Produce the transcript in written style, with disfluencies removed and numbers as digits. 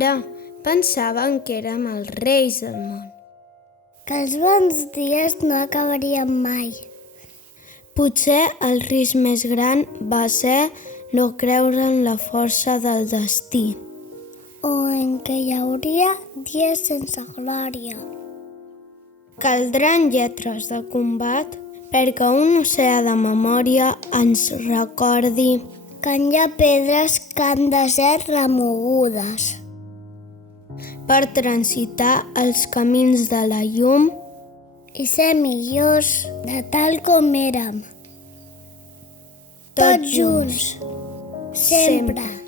Ara pensaven que érem els reis del món. Que els bons dies no acabarien mai. Potser el risc més gran va ser no creure en la força del destí. O en què hi hauria dies sense glòria. Caldran lletres de combat perquè un oceà de memòria ens recordi que hi ha pedres que han de ser remogudes. Per transitar els camins de la llum i ser millors de tal com érem. Tots junts, sempre.